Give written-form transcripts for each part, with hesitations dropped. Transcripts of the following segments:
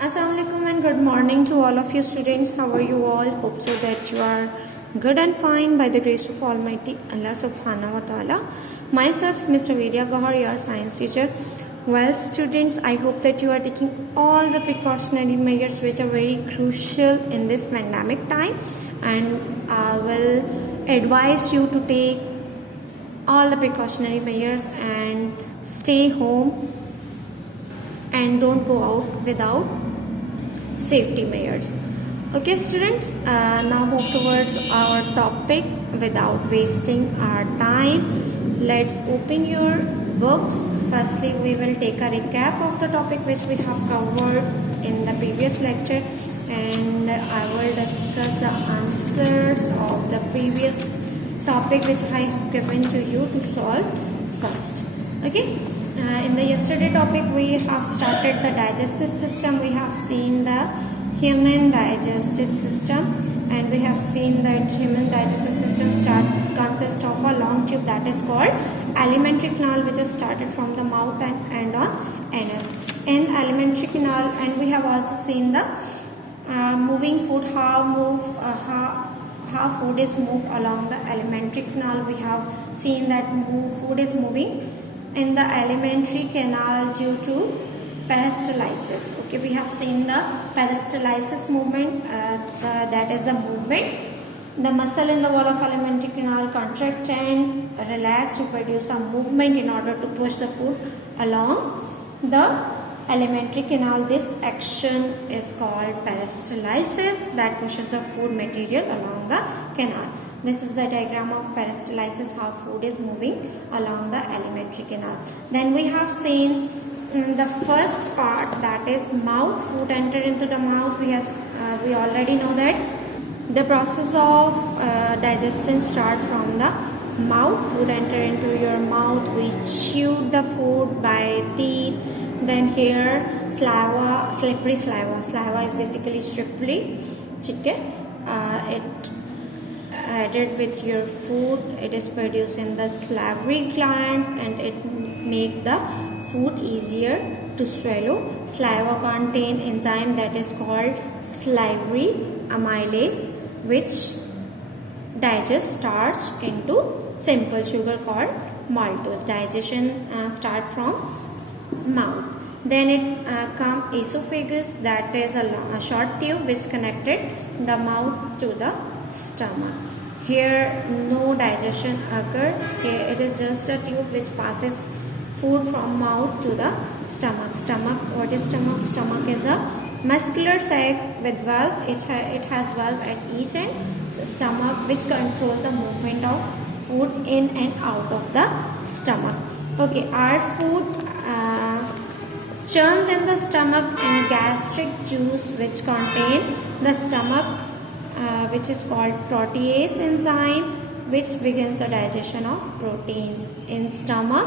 Assalamualaikum and good morning to all of you students. How are you all? Hope so that you are good and fine by the grace of Almighty Allah Subhanahu wa Taala. Myself, Mr. Vidya Gahar, your science teacher. Well, students, I hope that you are taking all the precautionary measures which are very crucial in this pandemic time, and I will advise you to take all the precautionary measures and stay home and don't go out without safety measures. Okay students, now move towards our topic without wasting our time. Let's open your books. Firstly, we will take a recap of the topic which we have covered in the previous lecture, and I will discuss the answers of the previous topic which I have given to you to solve first. Okay, in the yesterday topic we have started the digestive system. We have seen the human digestive system, and we have seen that human digestive system consists of a long tube that is called alimentary canal, which is started from the mouth and end on anus. In alimentary canal, and we have also seen the moving food, how food is moved along the alimentary canal. We have seen that food is moving in the alimentary canal due to peristalsis. Okay, we have seen the peristalsis movement, that is the movement. The muscle in the wall of alimentary canal contract and relax to produce a movement in order to push the food along the alimentary canal. This action is called peristalsis, that pushes the food material along the canal. This is the diagram of peristalsis, how food is moving along the alimentary canal. Then we have seen in the first part, that is mouth. Food enter into the mouth. We already know that the process of digestion start from the mouth. Food enter into your mouth. We chew the food by teeth. Then here saliva, slippery saliva. Saliva is basically slippery. It added with your food. It is produced in the salivary glands, and it make the food easier to swallow. Saliva contain enzyme that is called salivary amylase, which digest starch into simple sugar called maltose. Digestion start from mouth. Then it come esophagus, that is a short tube which connected the mouth to the stomach. Here no digestion occur. Here it is just a tube which passes food from mouth to the stomach. Stomach, what is stomach? Stomach is a muscular sac with valve. It has valve at each end. So stomach, which control the movement of food in and out of the stomach. Okay, our food churns in the stomach, and gastric juice which contain the stomach, which is called protease enzyme, which begins the digestion of proteins. In stomach,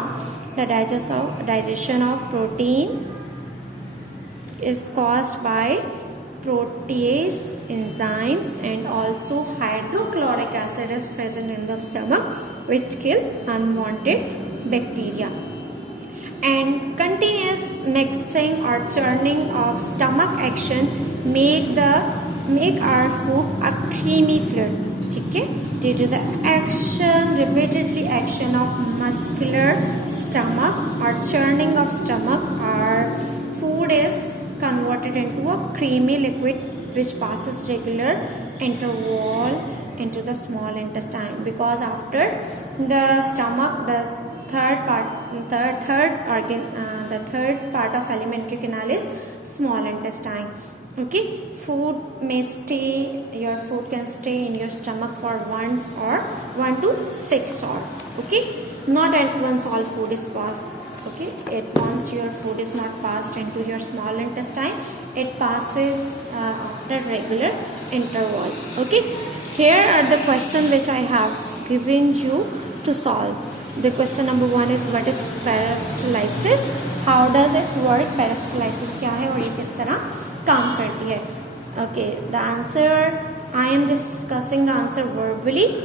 the digestion of protein is caused by protease enzymes, and also hydrochloric acid is present in the stomach, which kill unwanted bacteria. And continuous mixing or churning of stomach action make our food a creamy fluid. Okay? Due to the repeatedly action of muscular stomach or churning of stomach, our food is converted into a creamy liquid which passes regular interval into the small intestine. Because after the stomach, the third part of alimentary canal is small intestine. Okay, your food can stay in your stomach for 1 to 6 hours. Okay, not at once all food is passed. Okay, at once your food is not passed into your small intestine. It passes after regular interval. Okay, here are the questions which I have given you to solve. The question number 1 is, what is peristalsis? How does it work? Peristalsis क्या है और ये किस तरह काम करती है? Okay, the answer, I am discussing the answer verbally.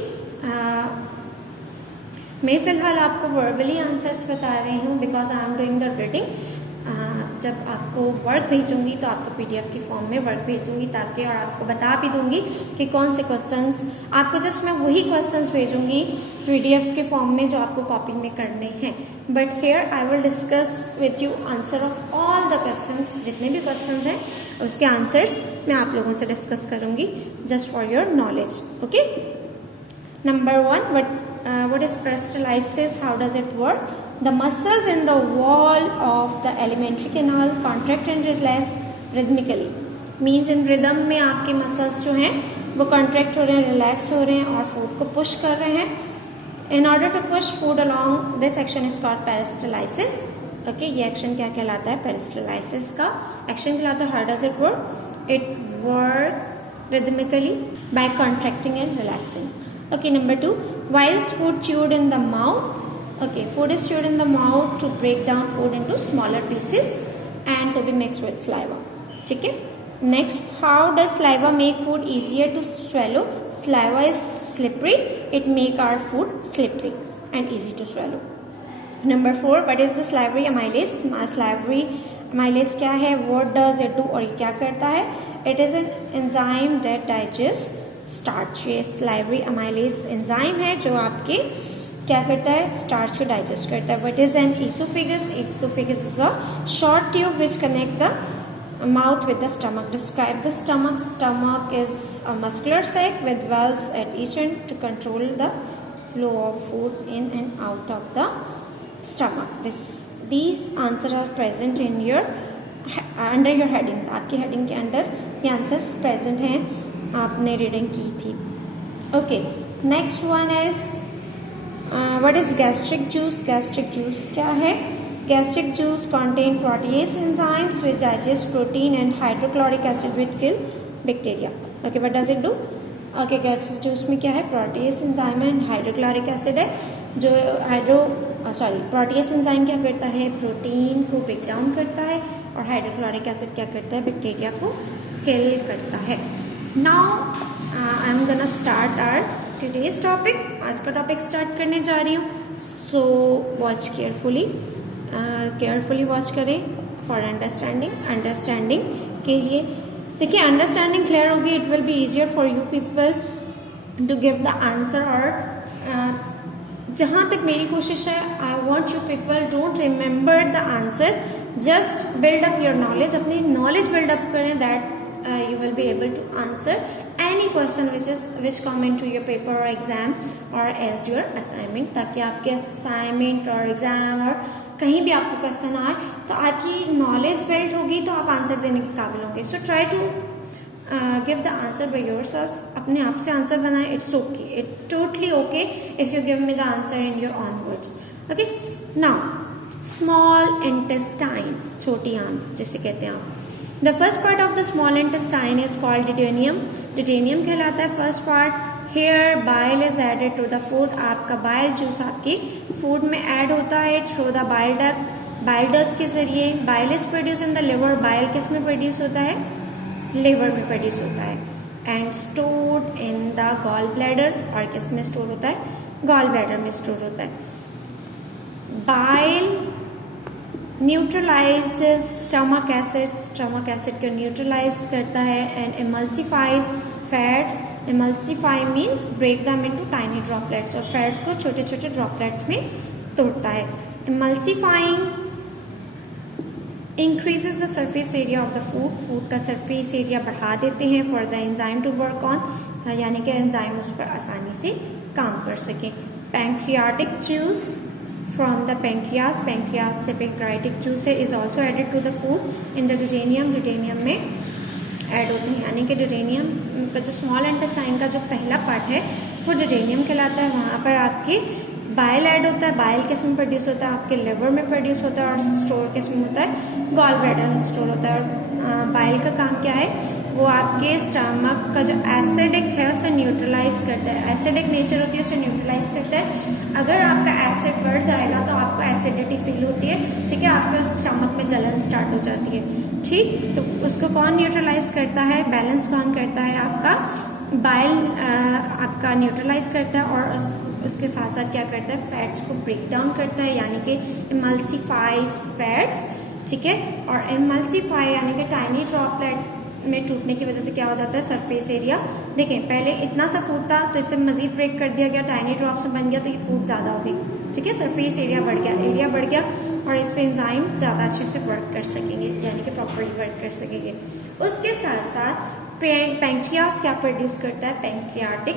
मैं फिलहाल आपको verbally answers बता रही हूँ because I am doing the reading. जब आपको वर्क भेजूंगी तो आपको पीडीएफ की फॉर्म में वर्क भेज दूंगी, ताकि और आपको बता भी दूंगी कि कौन से क्वेश्चंस आपको, जस्ट मैं वही क्वेश्चंस भेजूंगी पीडीएफ के फॉर्म में जो आपको कॉपी में करने हैं। But here I will discuss with you answer of all the questions, जितने भी क्वेश्चंस हैं उसके आंसर्स मैं आप लोगों से डिस्कस करूंगी just for your knowledge. Okay, number 1, what is peristalsis? How does it work? The muscles in the wall of the alimentary canal contract and relax rhythmically. Means in rhythm में आपके muscles जो हैं वो contract हो रहे हैं, relax हो रहे हैं और food को push कर रहे हैं. In order to push food along, this action is called peristalsis. Okay, ये action क्या कहलाता है? Peristalsis का action कहलाता है. How does it work? It works rhythmically by contracting and relaxing. Okay, number 2, whilst food chewed in the mouth, okay, food is chewed in the mouth to break down food into smaller pieces and to be mixed with saliva. ठीक है, next, how does saliva make food easier to swallow? Saliva is slippery, it make our food slippery and easy to swallow. Number 4, what is the salivary amylase? Salivary amylase क्या है? What does it do? और ये क्या करता है? It is an enzyme that digests starch. ये salivary amylase enzyme है जो आपके क्या करता है? स्टार्च को डाइजेस्ट करता है। What is an esophagus? Esophagus is a short tube which connect the mouth with the stomach. Describe the stomach. Stomach is a muscular sac with valves at each end to control the flow of food in and out of the stomach. These answers are present in your under your headings. आपकी heading के अंदर ये answers present हैं, आपने reading की थी। Okay, next one is what is gastric juice? Gastric juice क्या है? Gastric juice contain protease enzymes which digest protein and hydrochloric acid which kill bacteria. Okay, what does it do? Okay, gastric juice में क्या है? Protease enzyme and hydrochloric acid है, जो protease enzyme क्या करता है? प्रोटीन को ब्रेक डाउन करता है और हाइड्रोक्लोरिक एसिड क्या करता है? बैक्टीरिया को किल करता है। Now I am gonna start our today's topic. आज का टॉपिक स्टार्ट करने जा रही हूँ, so watch carefully. Carefully watch करें फॉर अंडरस्टैंडिंग के लिए। देखिए, अंडरस्टैंडिंग क्लियर होगी, it will be easier for you people to give the answer. और जहाँ तक मेरी कोशिश है, I want you people don't remember the answer, just build up your knowledge. अपनी नॉलेज बिल्डअप करें, that you will be able to answer any question which come into your paper or exam or as your assignment, ताकि आपके assignment और exam और कहीं भी आपको question आए तो आपकी नॉलेज बिल्ड होगी, तो आप आंसर देने के काबिल होंगे। So try to give the answer by yourself. अपने आप से आंसर बनाए, it's okay, it's totally okay if you give me the answer in your own words. Okay, now small intestine, छोटी आंत जिसे कहते हैं आप। The first part of the small intestine is called duodenum. Duodenum कहलाता है first part. Here bile is added to the food. आपका bile juice आपकी फूड में ऐड होता है through the bile duct. Bile duct के जरिए bile is produced in the liver. Bile किस में प्रोड्यूस होता है? लिवर में प्रोड्यूस होता है। And stored in the gall bladder, और किस में स्टोर होता है? gall bladder में स्टोर होता है। Bile neutralises stomach acid, stomach acid को न्यूट्रलाइज करता है। And emulsifies fats, emulsify means break them into tiny droplets, और फैट्स को छोटे छोटे ड्रॉपलेट्स में तोड़ता है। Emulsifying increases the surface area of the food, food का सरफेस एरिया बढ़ा देते हैं for the enzyme to work on, यानी कि एंजाइम उस पर आसानी से काम कर सके। Pancreatic juice from the pancreas, pancreas से pancreatic juice is also added to the food in the duodenum, duodenum में ऐड होते हैं, यानी कि duodenum का जो small intestine का जो पहला पार्ट है वो duodenum कहलाता है। वहाँ पर आपके बाइल ऐड होता है। बाइल किस में प्रोड्यूस होता है? आपके लिवर में प्रोड्यूस होता है। और स्टोर किस में होता है? गॉल ब्लैडर में स्टोर होता है। और बाइल का काम क्या है? वो आपके स्टमक का जो एसिडिक है उसे न्यूट्रलाइज करता है। एसिडिक नेचर होती है उसे न्यूट्रलाइज करता है। अगर आपका एसिड बढ़ जाएगा तो आपको एसिडिटी फील होती है, ठीक है, आपका स्टमक में जलन स्टार्ट हो जाती है, ठीक। तो उसको कौन न्यूट्रलाइज करता है? बैलेंस कौन करता है? आपका बाइल आपका न्यूट्रलाइज करता है। और उसके साथ साथ क्या करता है? फैट्स को ब्रेक डाउन करता है, यानी कि इमल्सिफाइज फैट्स ठीक है। और इमल्सिफाई यानी कि टाइनी ड्रॉपलेट में टूटने की वजह से क्या हो जाता है, सरफेस एरिया। देखें पहले इतना सा फूड था तो इसे मजीद ब्रेक कर दिया गया, टाइनी ड्रॉप्स में बन गया तो ये फूड ज़्यादा हो गई, ठीक है। सरफेस एरिया बढ़ गया और इस पे एंजाइम ज़्यादा अच्छे से वर्क कर सकेंगे, यानी कि प्रॉपर्ली वर्क कर सकेंगे। उसके साथ साथ पैंक्रियास क्या प्रोड्यूस करता है, पैंक्रियाटिक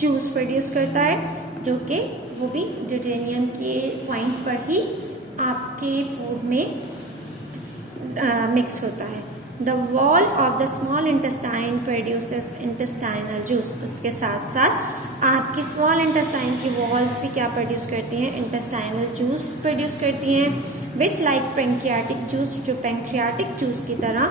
जूस प्रोड्यूस करता है, जो कि वो भी ड्यूटेनियम के पॉइंट पर ही आपके फूड में मिक्स होता है। The wall of the small intestine produces intestinal juice. उसके साथ साथ आपकी स्मॉल इंटेस्टाइन की वॉल्स भी क्या प्रोड्यूस करती हैं, इंटेस्टाइनल जूस प्रोड्यूस करती हैं, विच लाइक पैंक्रियाटिक जूस, जो पैंक्रियाटिक जूस की तरह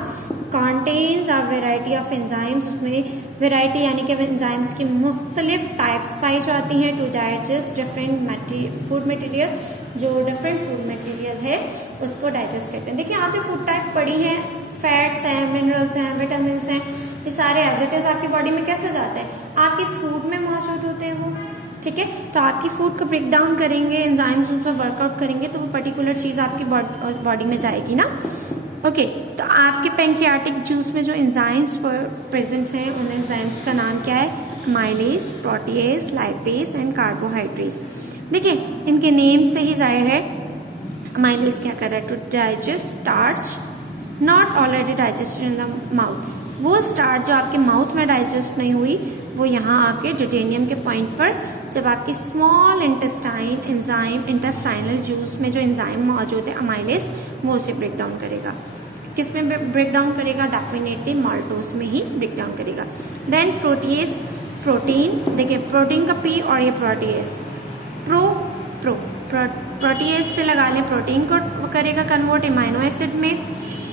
contains a variety of enzymes. उसमें वेराइटी यानी कि एंजाइम्स की मुख्तलिफ टाइप्स पाई जाती हैं to digest different food material. जो डिफरेंट फूड मटेरियल है उसको डाइजेस्ट करते हैं। देखिए आपने फूड टाइप पढ़ी है, फैट्स हैं, मिनरल्स हैं, विटामिन्स हैं, ये सारे एज इट इज आपकी बॉडी में कैसे जाते हैं, आपकी फूड में मौजूद होते हैं वो, ठीक है। तो आपकी फूड को ब्रेक डाउन करेंगे, एंजाइम्स उस पर वर्कआउट करेंगे तो वो पर्टिकुलर चीज आपकी बॉडी में जाएगी ना। ओके, तो आपके पैंक्रियाटिक जूस में जो एंजाइम्स प्रेजेंट हैं उन एंजाइम्स का नाम क्या है, mileage, protease, lipase and carbohydrates. देखिए इनके नेम से ही जाहिर है माइलेज क्या कर रहा है, to digest starch not already digested in the mouth. वो स्टार्च जो आपके माउथ में डाइजेस्ट नहीं हुई वो यहाँ आके ड्यूटेनियम के पॉइंट पर जब आपकी small intestine enzyme intestinal juice में जो एंजाइम मौजूद है अमाइलेज, वो उसे ब्रेक डाउन करेगा। किस में ब्रेक डाउन करेगा, डेफिनेटली माल्टोज में ही ब्रेक डाउन करेगा। देन प्रोटीएज, प्रोटीन, देखिए प्रोटीन का पी और ये प्रोटीएज, प्रोटीएज से लगा लें, प्रोटीन को वो करेगा कन्वर्ट अमाइनो एसिड में,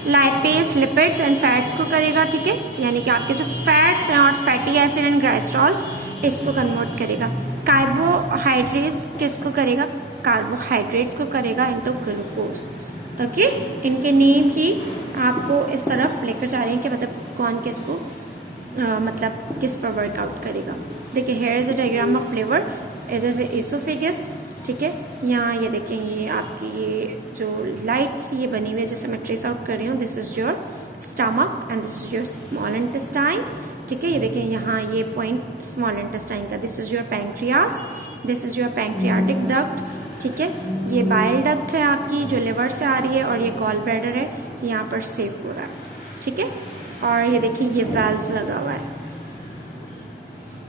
लाइपेज लिपिड्स एंड फैट्स को करेगा, ठीक है, यानी कि आपके जो फैट्स हैं और फैटी एसिड एंड ग्लाइसरॉल इसको कन्वर्ट करेगा। कार्बोहाइड्रेट्स किसको करेगा, कार्बोहाइड्रेट्स को करेगा इनटू ग्लूकोज। ओके, इनके नेम ही आपको इस तरफ लेकर जा रहे हैं कि मतलब कौन किसको मतलब किस पर वर्कआउट करेगा। देखिए here is a diagram of liver, it is oesophagus, ठीक है। यहाँ ये देखें ये आपकी ये जो लाइट्स ये बनी हुई है जिसे मैं ट्रेस आउट कर रही हूँ, this is your stomach and this is your small intestine, ठीक है। ये देखें यहाँ ये पॉइंट स्मॉल इंटेस्टाइन का, this is your pancreas, this is your pancreatic duct, ठीक है। ये बाइल डक्ट है आपकी जो लिवर से आ रही है और ये गॉल ब्लैडर है यहाँ पर सेफ हो रहा है, ठीक है। और ये देखिए ये वाल्व लगा हुआ है,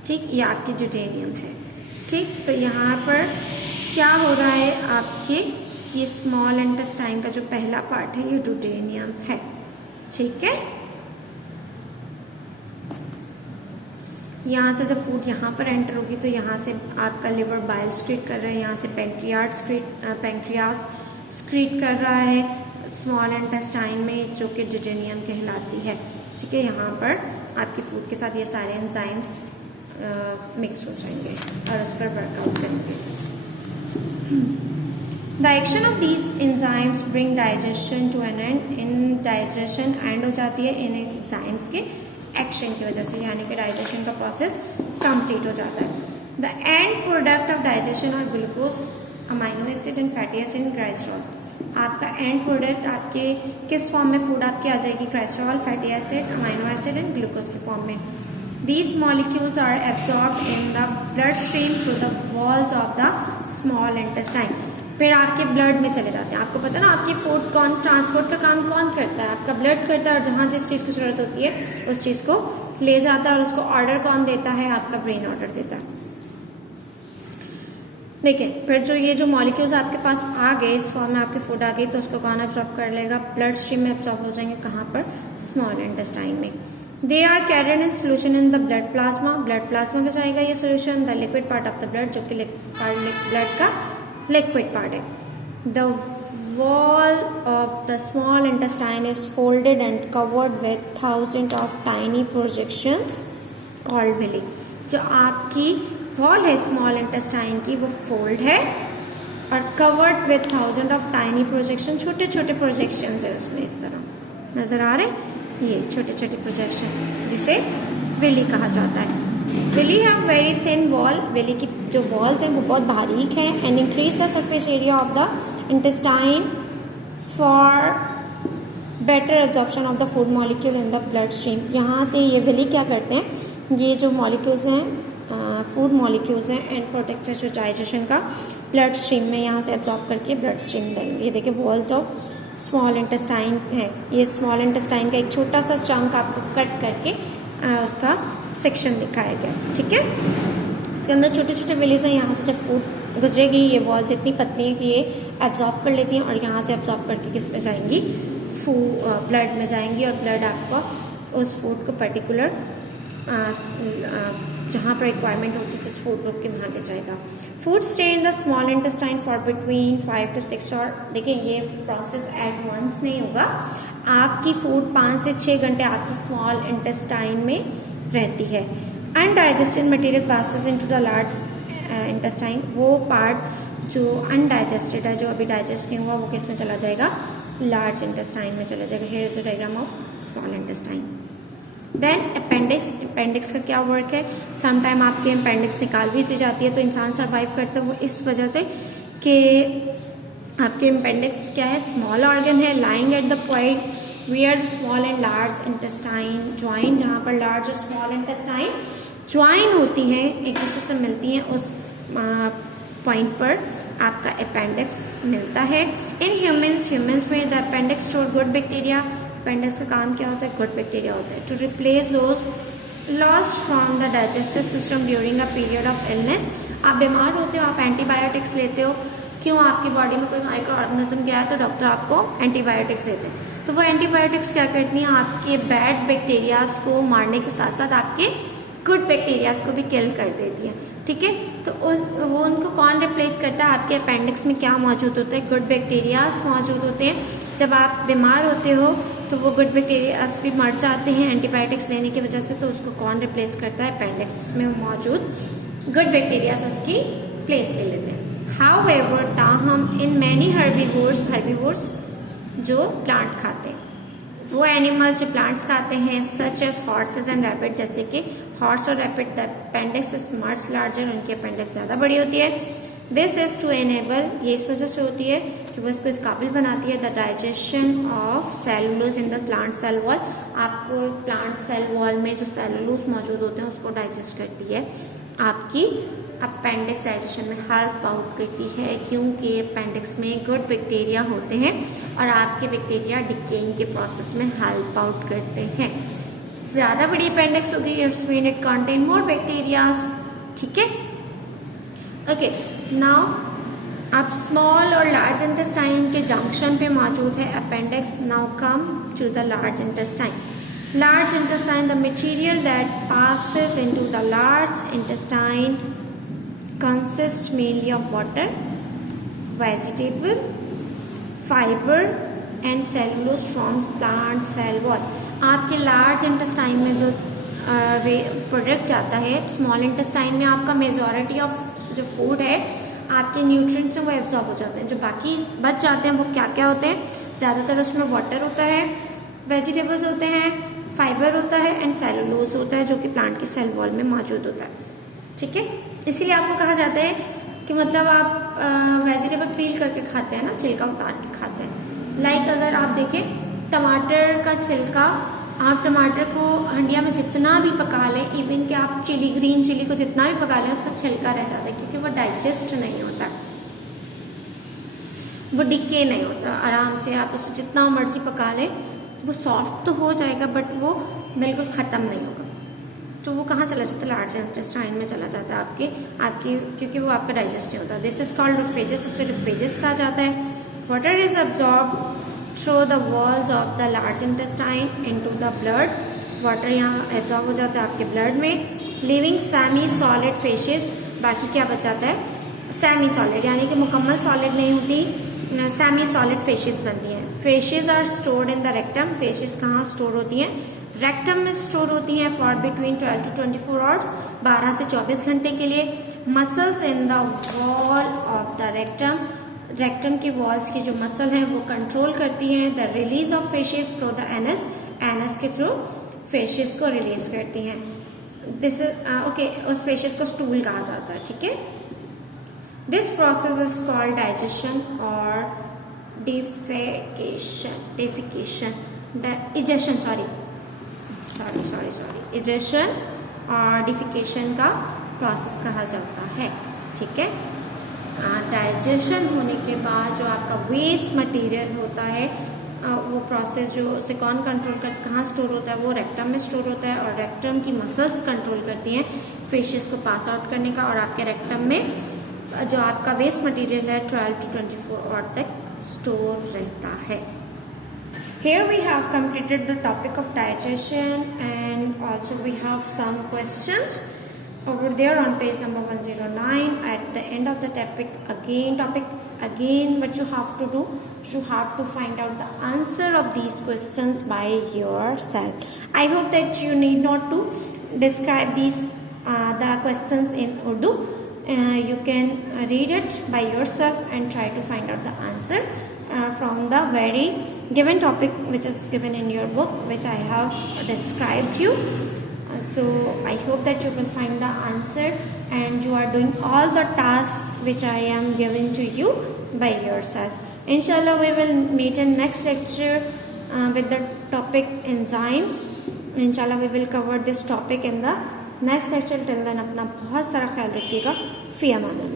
ठीक, ये आपकी ड्यूटेनियम है, ठीक। तो यहाँ पर क्या हो रहा है आपके ये स्मॉल इंटेस्टाइन का जो पहला पार्ट है ये ड्यूटेनियम है, ठीक है। यहाँ से जब फूड यहाँ पर एंटर होगी तो यहाँ से आपका लिवर बाइल स्क्रीट कर रहा है, यहाँ से पैंक्रियास स्क्रीट कर रहा है स्मॉल इंटेस्टाइन में जो कि ड्यूटेनियम कहलाती है, ठीक है। यहाँ पर आपकी फूड के साथ ये सारे एंजाइम्स मिक्स हो जाएंगे और उस पर वर्कआउट करेंगे। The action of these enzymes bring digestion to an end. in digestion end हो जाती है इन एंजाइम्स के एक्शन की वजह से, यानी कि डाइजेशन का प्रोसेस कंप्लीट हो जाता है। The end product of digestion और glucose, amino acid and fatty acid and glycerol. आपका एंड प्रोडक्ट आपके किस फॉर्म में फूड आपकी आ जाएगी, glycerol, fatty acid, amino acid and glucose के फॉर्म में। These molecules are absorbed in the bloodstream through the walls of the small intestine. फिर आपके ब्लड में चले जाते हैं। आपको पता है ना आपकी फूड कौन ट्रांसपोर्ट का काम कौन करता है, आपका ब्लड करता है, और जहाँ जिस चीज़ की जरूरत होती है उस चीज़ को ले जाता है और उसको ऑर्डर कौन देता है, आपका ब्रेन ऑर्डर देता है। देखिए फिर जो ये जो मॉलिक्यूल्स आपके पास आ गए इस फॉर्म में आपके फूड आ गई तो उसको कौन एब्जॉर्ब कर लेगा, ब्लड स्ट्रीम में एब्जॉर्ब हो जाएंगे, कहाँ पर, स्मॉल इंटेस्टाइन में। They are carried in solution in the blood plasma, blood plasma में जाएगा ये solution, the liquid part of the blood जो कि ब्लड का लिक्विड पार्ट है। The wall of the small intestine is folded and covered with thousand of tiny projections called villi. जो आपकी wall है स्मॉल इंटेस्टाइन की वो फोल्ड है और covered with thousand of tiny projection, छोटे छोटे प्रोजेक्शन है उसमें, इस तरह नजर आ रहे ये छोटे छोटे प्रोजेक्शन जिसे विली कहा जाता है। Villi have very thin wall, villi की जो वॉल्स हैं वो बहुत बारीक हैं, and increase the surface area of the intestine for better absorption of the food molecule in the blood stream. यहाँ से ये विली क्या करते हैं, ये जो मॉलिक्यूल्स हैं फूड मॉलिक्यूल्स हैं एंड प्रोटेक्टर जो डाइजेशन का ब्लड स्ट्रीम में यहाँ से एब्जॉर्ब करके ब्लड स्ट्रीम में देंगे। ये देखिए वॉल्स ऑफ स्मॉल इंटेस्टाइन है, ये स्मॉल इंटेस्टाइन का एक छोटा सा चंक आपको कट करके उसका सेक्शन दिखाया गया, ठीक है। इसके अंदर छोटे छोटे विलीज हैं, यहाँ से जब फूड गुजरेगी ये वॉल्स इतनी पतली हैं कि ये एब्जॉर्ब कर लेती हैं और यहाँ से एब्जॉर्ब करके किस में जाएंगी, ब्लड में जाएंगी और ब्लड आपको उस फूड को पर्टिकुलर जहाँ पर रिक्वायरमेंट होगी जिस फूड ग्रुप के वहाँ ले जाएगा। Food stay in the small intestine for between 5 to 6 और देखिए ये प्रोसेस एट वंस नहीं होगा, आपकी फूड 5 से 6 घंटे आपकी स्मॉल इंटेस्टाइन में रहती है। Undigested material passes into the large intestine, वो पार्ट जो अनडाइजेस्टेड है, जो अभी डाइजेस्ट नहीं हुआ, वो किस में चला जाएगा, लार्ज इंटेस्टाइन में चला जाएगा। Here is the diagram of small intestine. Then appendix, appendix का क्या वर्क है, समटाइम आपके अपेंडिक्स निकाल भी दी जाती है तो इंसान सर्वाइव करता है वो इस वजह से कि आपके अपेंडिक्स क्या है, स्मॉल ऑर्गन है lying at the point where small and large intestine join, जहाँ पर लार्ज और स्मॉल इंटेस्टाइन ज्वाइन होती हैं, एक दूसरे से मिलती हैं, उस पॉइंट पर आपका अपेंडिक्स मिलता है। इन ह्यूमंस में the appendix store good bacteria, appendix का काम क्या होता है, गुड बैक्टीरिया होता है to replace those lost from the digestive system during a period of illness. आप बीमार होते हो, आप एंटीबायोटिक्स लेते हो, क्यों, आपकी बॉडी में कोई माइक्रो ऑर्गेनिज्म गया है तो डॉक्टर आपको एंटीबायोटिक्स देते हैं, तो वो एंटीबायोटिक्स क्या करती हैं, आपके बैड बैक्टीरियाज को मारने के साथ साथ आपके गुड बैक्टीरियाज को भी किल कर देती है, ठीक है। तो वो उनको कौन रिप्लेस करता है, आपके अपेंडिक्स में क्या मौजूद होता है, गुड बैक्टीरियाज मौजूद होते हैं। जब आप बीमार होते हो तो वो गुड बैक्टीरियाज भी मर जाते हैं एंटीबायोटिक्स लेने की वजह से, तो उसको कौन रिप्लेस करता है, अपेंडिक्स में मौजूद गुड बैक्टीरियाज उसकी प्लेस ले लेते हैं। हाउएवर ताहम इन मैनी हर्बीवोर्स, हर्बीवोर्स जो प्लांट खाते हैं, वो एनिमल्स जो प्लांट्स खाते हैं such as horses and rabbit, जैसे कि हॉर्स और rabbit, the appendix is much larger, उनकी अपेंडिक्स ज्यादा बड़ी होती है। दिस इज टू एनेबल, ये इस वजह से होती है कि वो इसको इस काबिल बनाती है, the digestion of cellulose in the plant cell wall, आपको प्लांट सेल वॉल में जो सेलुलोज मौजूद होते हैं उसको डाइजेस्ट करती है, आपकी अपेंडिक्स डाइजेशन में हेल्प आउट करती है, क्योंकि अपेंडिक्स में गुड बैक्टीरिया होते हैं और आपके बैक्टीरिया डिकेइंग के प्रोसेस में हेल्प आउट करते हैं। ज्यादा बड़ी अपेंडिक्स होगी, it's mean it contain more bacterias, ठीक है। ओके, नाउ अब स्मॉल और लार्ज इंटेस्टाइन के जंक्शन पे मौजूद है appendix. Now come to the large intestine. Large intestine, the material that passes into the large intestine consists mainly of water, vegetable, fiber and cellulose from plant cell wall। आपके large intestine में जो product जाता है, small intestine में आपका majority of जो food है, आपके न्यूट्रिएंट्स हैं वो एब्जॉर्ब हो जाते हैं, जो बाकी बच जाते हैं वो क्या क्या होते हैं, ज़्यादातर उसमें वाटर होता है, वेजिटेबल्स होते हैं, फाइबर होता है एंड सेलुलोज होता है, जो कि प्लांट के सेल वॉल में मौजूद होता है, ठीक है। इसीलिए आपको कहा जाता है कि मतलब आप वेजिटेबल पील करके खाते हैं ना, छिलका उतार के खाते हैं। लाइक अगर आप देखें टमाटर का छिलका, आप टमाटर को हंडिया में जितना भी पका लें, इवन कि आप चिली, ग्रीन चिली को जितना भी पका लें, उसका छिलका रह जाता है क्योंकि वो डाइजेस्ट नहीं होता, वो डिके नहीं होता। आराम से आप उसे जितना मर्जी पका लें वो सॉफ्ट तो हो जाएगा बट वो बिल्कुल ख़त्म नहीं होगा, तो वो कहाँ चला जाता है, लार्ज इंटेस्टाइन में चला जाता है आपके क्योंकि वो आपका डाइजेस्ट नहीं होता। दिस इज कॉल्ड रिफेजेस, उसे रिफेजेस कहा जाता है। Water is absorb through the walls of the large intestine into the blood, water यहाँ एब्जॉर्ब हो जाता है आपके ब्लड में। लिविंग सेमी सॉलिड फेशेस, बाकी क्या बच जाता है, सेमी सॉलिड, यानी कि मुकम्मल सॉलिड नहीं होती, सेमी सॉलिड फेशेस बनती हैं। Faeces are stored in the rectum, faeces कहाँ स्टोर होती हैं, रेक्टम में स्टोर होती हैं फॉर बिटवीन 12 to 24 आवर्स, 12 से 24 घंटे के लिए। Muscles in the wall of the rectum, rectum के वॉल्स की जो मसल हैं वो कंट्रोल करती हैं the release of faeces through the anus, anus के थ्रू फेशेस को रिलीज करती हैं। दिस ओके, उस फेशेस को स्टूल कहा जाता है, ठीक है। This process is called digestion और डेफिकेशन। इजेशन और डिफिकेशन का प्रोसेस कहा जाता है। ठीक है, डाइजेशन होने के बाद जो आपका वेस्ट मटेरियल होता है वो प्रोसेस जो से कौन कंट्रोल कर कहाँ स्टोर होता है, वो रेक्टम में स्टोर होता है और रेक्टम की मसल्स कंट्रोल करती हैं फेशियस को पास आउट करने का, और आपके रेक्टम में जो आपका वेस्ट मटेरियल है 12 to 24 आवर तक स्टोर रहता है। Here we have completed the topic of digestion, and also we have some questions over there on page number 109. At the end of the topic again what you have to do, you have to find out the answer of these questions by yourself. I hope that you need not to describe these the questions in Urdu. You can read it by yourself and try to find out the answer from the very given topic which is given in your book, which I have described you. So I hope that you will find the answer and you are doing all the tasks which I am giving to you by yourself. Inshallah we will meet in next lecture with the topic enzymes. Inshallah we will cover this topic in the next lecture. Till then अपना बहुत सारा ख्याल रखिएगा। फ़ी अमान।